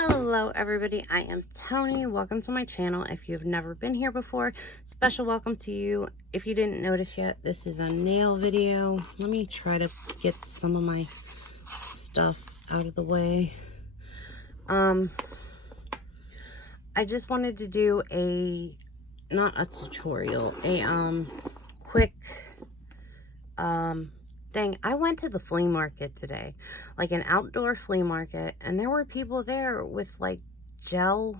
Hello everybody, I am Tony. Welcome to my channel. If you've never been here before, special welcome to you. If you didn't notice yet, this is a nail video. Let me try to get some of my stuff out of the way. I just wanted to do not a tutorial, a quick thing. I went to the flea market today, like an outdoor flea market, and there were people there with like gel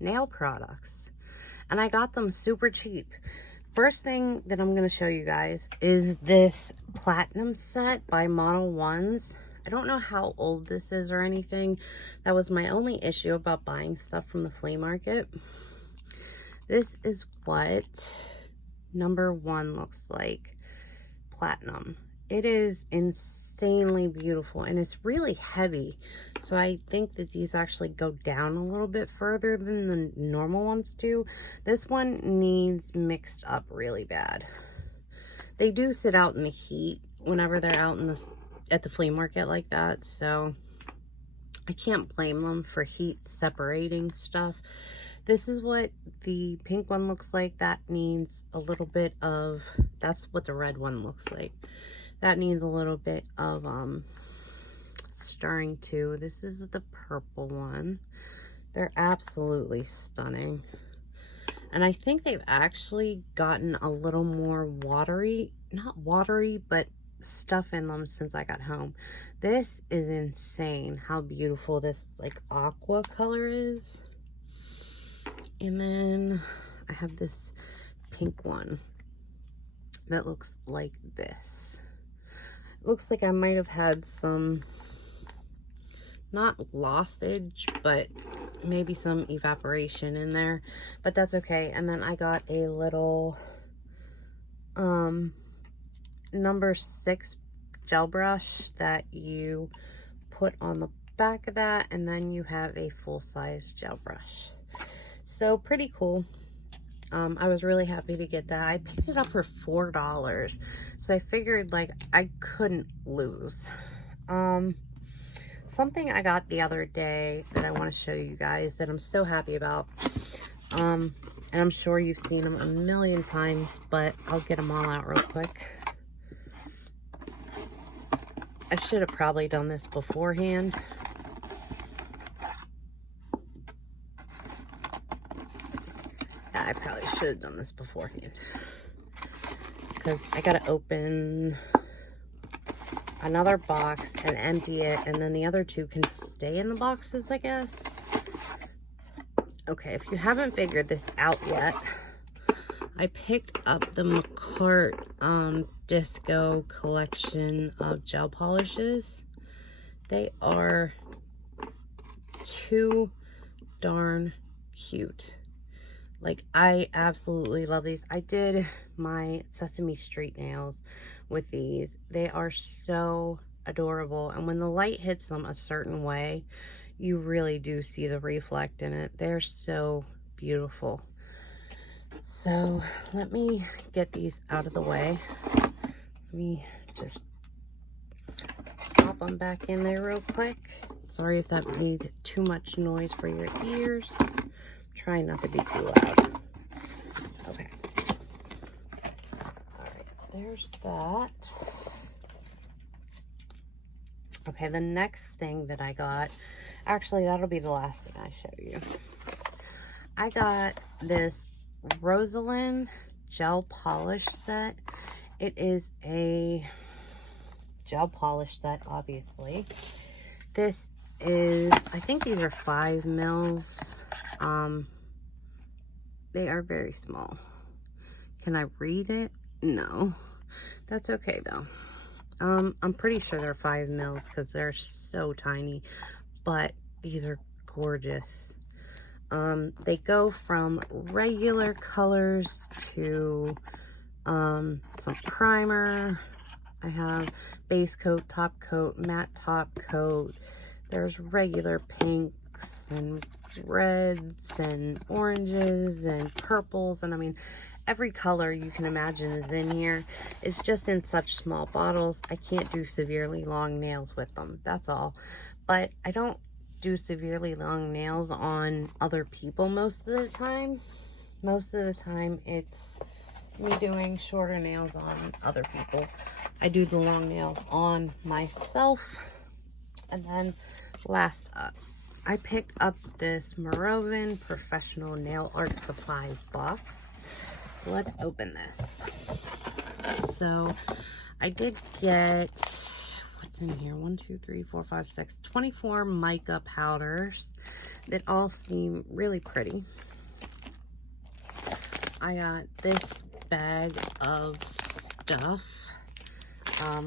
nail products, and I got them super cheap. First thing that I'm going to show you guys is this platinum set by Model Ones. I don't know how old this is or anything. That was my only issue about buying stuff from the flea market. This is what number 1 looks like, platinum. It is insanely beautiful, and it's really heavy, so I think that these actually go down a little bit further than the normal ones do. This one needs mixed up really bad. They do sit out in the heat whenever they're out in at the flea market like that, so I can't blame them for heat separating stuff. This is what the pink one looks like. That needs a little bit of, that's what the red one looks like. That needs a little bit of stirring too. This is the purple one. They're absolutely stunning. And I think they've actually gotten a little more watery, not watery, but stuff in them since I got home. This is insane how beautiful this like aqua color is. And then I have this pink one that looks like this. Looks like I might have had some, not lossage, but maybe some evaporation in there, but that's okay. And then I got a little number 6 gel brush that you put on the back of that, and then you have a full-size gel brush. So pretty cool. I was really happy to get that. I picked it up for $4, so I figured like I couldn't lose. Something I got the other day that I want to show you guys that I'm so happy about, and I'm sure you've seen them a million times, but I'll get them all out real quick. I should have probably done this beforehand. I probably should have done this beforehand, because I gotta open another box and empty it, and then the other 2 can stay in the boxes, I guess. Okay, if you haven't figured this out yet, I picked up the McCart Disco collection of gel polishes. They are too darn cute. Like, I absolutely love these. I did my Sesame Street nails with these. They are so adorable, and when the light hits them a certain way, you really do see the reflect in it. They're so beautiful. So let me get these out of the way. Let me just pop them back in there real quick. Sorry if that made too much noise for your ears. Try not to be too loud. Okay. Alright, there's that. Okay, the next thing that I got, actually that'll be the last thing I show you. I got this Rosalind gel polish set. It is a gel polish set, obviously. This is, I think these are 5 mils. They are very small. Can I read it? No. That's okay though. I'm pretty sure they're 5 mils because they're so tiny, but these are gorgeous. They go from regular colors to some primer. I have base coat, top coat, matte top coat. There's regular pinks and reds and oranges and purples, and I mean every color you can imagine is in here. It's just in such small bottles. I can't do severely long nails with them, that's all. But I don't do severely long nails on other people most of the time. Most of the time it's me doing shorter nails on other people. I do the long nails on myself. And then last up, I picked up this Morovin Professional Nail Art Supplies box. So let's open this. So I did get, what's in here? 1, 2, 3, 4, 5, 6, 24 mica powders that all seem really pretty. I got this bag of stuff.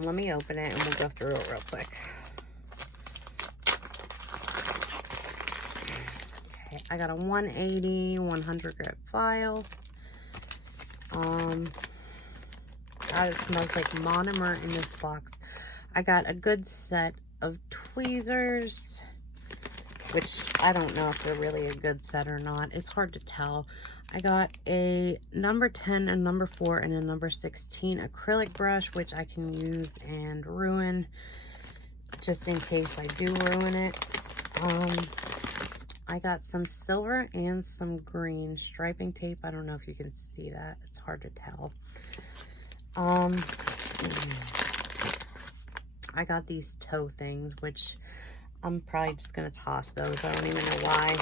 Let me open it and we'll go through it real quick. Okay, I got a 180, 100 grit file. God, it smells like monomer in this box. I got a good set of tweezers, which I don't know if they're really a good set or not. It's hard to tell. I got a number 10, a number 4, and a number 16 acrylic brush, which I can use and ruin just in case I do ruin it. I got some silver and some green striping tape. I don't know if you can see that. It's hard to tell. I got these toe things, which I'm probably just going to toss those. I don't even know why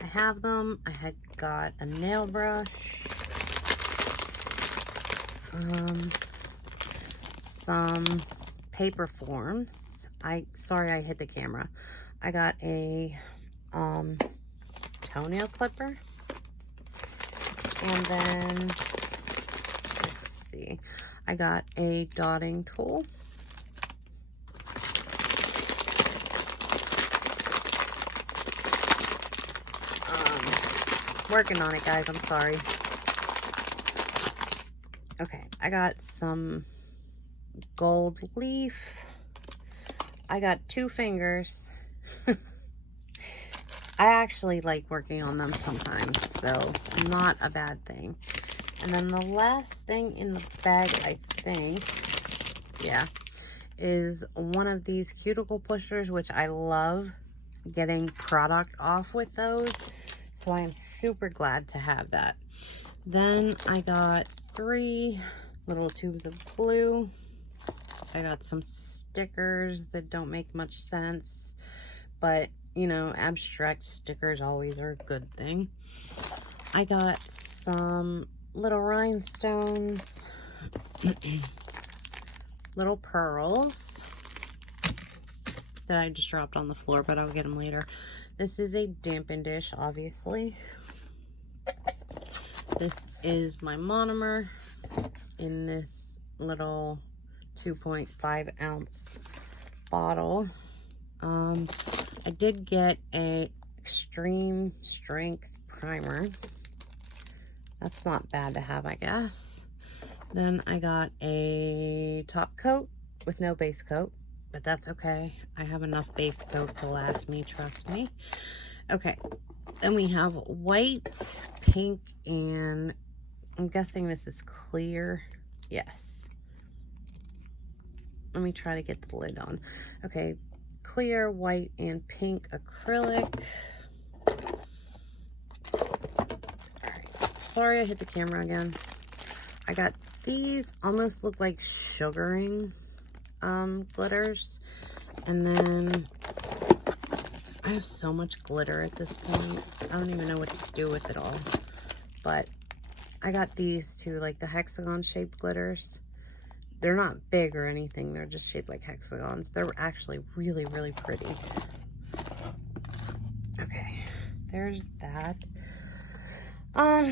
I have them. I had got a nail brush, some paper forms. Sorry I hit the camera. I got a toenail clipper, and then let's see, I got a dotting tool. Working on it, guys. I'm sorry. Okay, I got some gold leaf. I got 2 fingers. I actually like working on them sometimes, so not a bad thing. And then the last thing in the bag, I think, yeah, is one of these cuticle pushers, which I love getting product off with those. So I am super glad to have that. Then I got 3 little tubes of glue. I got some stickers that don't make much sense, but you know, abstract stickers always are a good thing. I got some little rhinestones, little pearls that I just dropped on the floor, but I'll get them later. This is a dampen dish, obviously. This is my monomer in this little 2.5 ounce bottle. I did get a extreme strength primer. That's not bad to have, I guess. Then I got a top coat with no base coat, but that's okay. I have enough base coat to last me, trust me. Okay, then we have white, pink, and I'm guessing this is clear. Yes. Let me try to get the lid on. Okay, clear, white, and pink acrylic. Alright, sorry I hit the camera again. I got these, almost look like sugaring glitters. And then I have so much glitter at this point. I don't even know what to do with it all. But I got these two, like the hexagon shaped glitters. They're not big or anything. They're just shaped like hexagons. They're actually really, really pretty. Okay, there's that.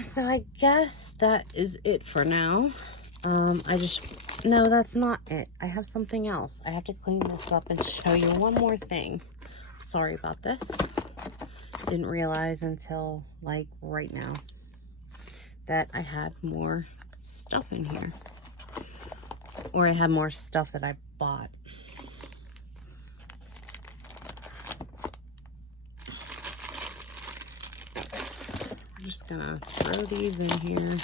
So I guess that is it for now. No, that's not it. I have something else. I have to clean this up and show you one more thing. Sorry about this. Didn't realize until like right now that I had more stuff in here. Or I had more stuff that I bought. I'm just gonna throw these in here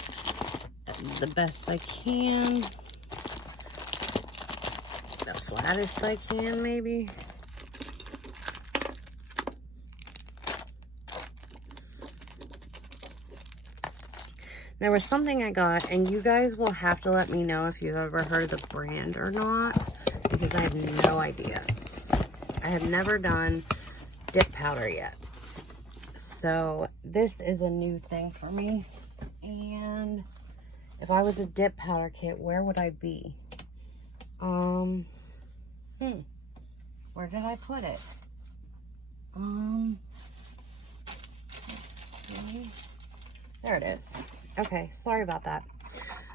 the best I can. The flattest I can, maybe. There was something I got, and you guys will have to let me know if you've ever heard of the brand or not, because I have no idea. I have never done dip powder yet. So this is a new thing for me. And if I was a dip powder kit, where would I be? Where did I put it? Let's see. There it is. Okay, sorry about that.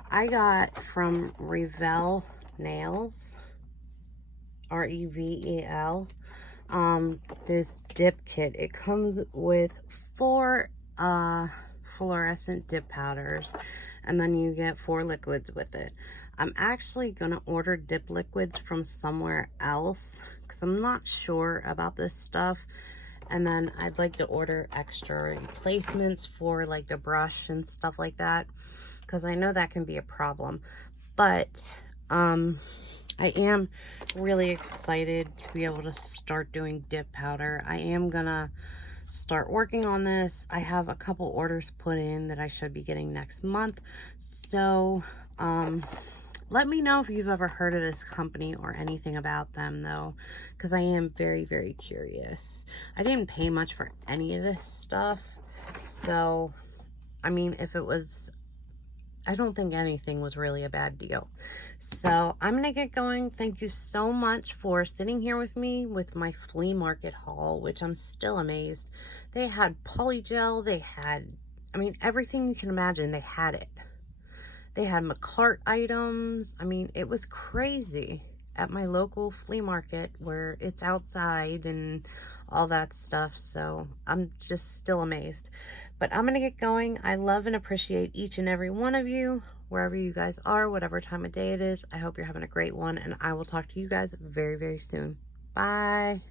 I got from Revel Nails, R-E-V-E-L, this dip kit. It comes with 4 fluorescent dip powders, and then you get 4 liquids with it. I'm actually gonna order dip liquids from somewhere else because I'm not sure about this stuff. And then I'd like to order extra replacements for like the brush and stuff like that, because I know that can be a problem. But I am really excited to be able to start doing dip powder. I am gonna start working on this. I have a couple orders put in that I should be getting next month. So let me know if you've ever heard of this company or anything about them, though, because I am very, very curious. I didn't pay much for any of this stuff. So, I mean, if it was, I don't think anything was really a bad deal. So, I'm going to get going. Thank you so much for sitting here with me with my flea market haul, which I'm still amazed. They had polygel. They had, I mean, everything you can imagine, they had it. They had McCart items. I mean, it was crazy at my local flea market where it's outside and all that stuff. So I'm just still amazed. But I'm going to get going. I love and appreciate each and every one of you, wherever you guys are, whatever time of day it is. I hope you're having a great one, and I will talk to you guys very, very soon. Bye.